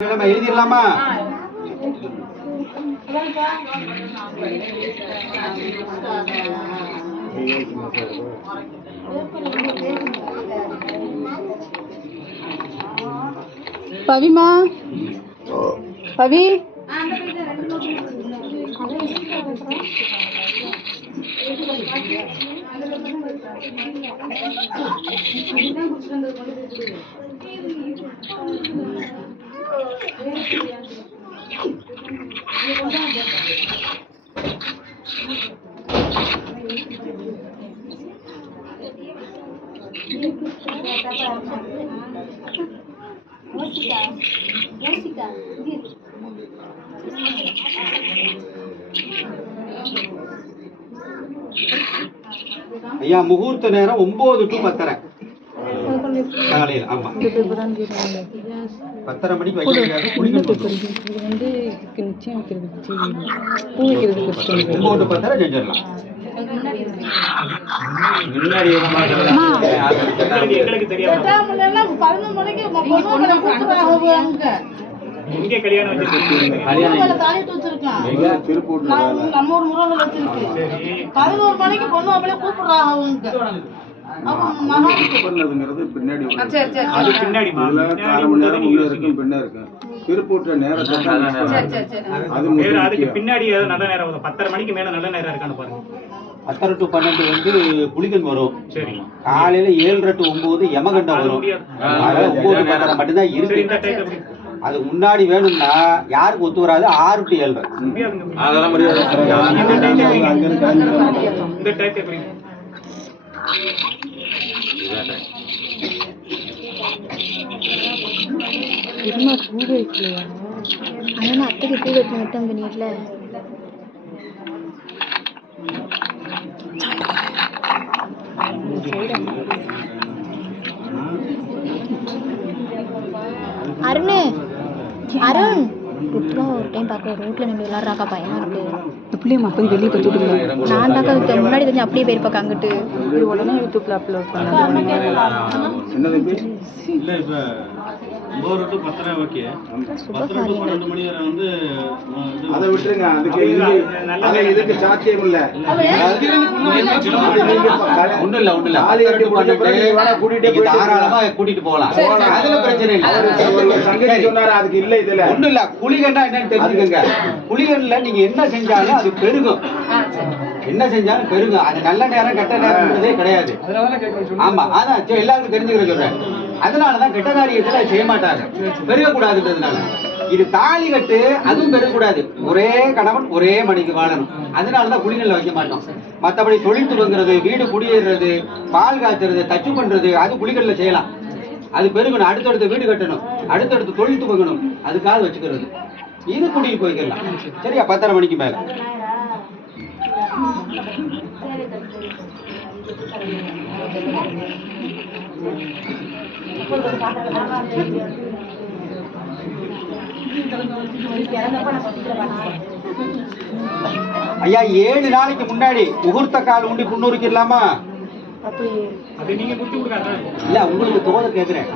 எழுதிடலாமா? பவிமா, பவி ஐயா, முகூர்த்த நேரம் 9 to 10:30 காலையில். ஆமா, 10:30 மணிக்கு வைக்க முடியாது. குளிக்கணும். 9 to 10:30 செஞ்சிடலாம். முன்னாடி எங்களுக்கு தெரியாது. 11 மணிக்கு இங்கே கல்யாணம் வச்சிருக்கோம். தாலிட்டு வச்சிருக்கோம். நம்ம ஒரு முறை வச்சிருக்கு. 11 மணிக்கு பொண்ணு அப்படியே கூப்பிடுறாங்க அவங்க. அப்ப பண்ணதுங்கிறது பின்னாடி அது பின்னாடி 1/2 மணி நேரம் முன்ன இருக்கும், பின்ன இருக்கும். திருப்பூற்ற நேரத்தை அதுக்கு பின்னாடி நல்ல நேரம் 10:30 மணிக்கு மேல நல்ல நேரம் இருக்கான்னு பாருங்க. 10:30 to 12 வந்து புலிகன் வரும். சரி. காலையில 7:30 to 9 யமகண்டம் வரும். 9 to 10:30 மட்டும்தான் இருக்கு. அதுக்கு முன்னாடி வேணும்னா யாருக்கு ஒத்து வராது? 6 to 7. அதெல்லாம் முடியாது. இந்த டைப் எப்படி? என்ன பூ வைக்கலையா? அண்ணா அத்தைக்கு பூ வைக்க மட்டும் பண்ணிடல. அருண் புத்துவா ஒரு டைம் பார்க்க ரோட்ல நின்று விளாட்றாக்கா, பையனா இருக்கு. எப்படியும் அப்படி வெளியே போய் நான் தாக்கா முன்னாடி தெரிஞ்சு அப்படியே போயிருப்பாக்க அங்கிட்டு. உடனே யூடியூப்ல அப்லோட் பண்ணாங்க. அதை விட்டுருங்க, இதுக்கு சாத்தியம் இல்ல. ஒண்ணு இல்ல தாராளமா கூட்டிட்டு போகலாம். அதுல பிரச்சனை இல்ல. சொன்னாரு அதுக்கு இல்ல. இதுல ஒண்ணு இல்ல. குளிகண்டா என்னன்னு தெரிஞ்சுக்கங்க. குளிகண்ல நீங்க என்ன செஞ்சாலும் அது பெருகும். என்ன செஞ்சாலும் பெருகும். அது நல்ல நேரம் கெட்ட நேரம்ன்றதே கிடையாது. ஆமா, அதான் எல்லாருக்கும் தெரிஞ்சுக்கிற சொல்றேன். அதனாலதான் கெட்ட காரியத்துல செய்ய மாட்டாங்க, பெருகக்கூடாதுன்றதுனால. இது தாலி கட்டு, அதுவும் பெருகக்கூடாது. ஒரே கணவன் ஒரே மணிக்கு வாழணும். அதனாலதான் குளிகள்ல வைக்க மாட்டோம். மற்றபடி தொழில் துவங்குறது, வீடு குடியேறது, பால் காய்ச்சறது, தச்சு பண்றது, அது குளிகள்ல செய்யலாம். அது பெருகணும். அடுத்தடுத்த வீடு கட்டணும், அடுத்தடுத்து தொழில் துவங்கணும், அதுக்காக வச்சுக்கிறது. இது குடியில் போய்க்கலாம். சரியா? 10:30 மணிக்கு மேல. ஐயா, 7 நாளைக்கு முன்னாடி முகூர்த்த கால் உண்டி புண்ணூறுக்கிடலாமா? இல்ல, உங்களுக்கு தோத கேக்குறேன்.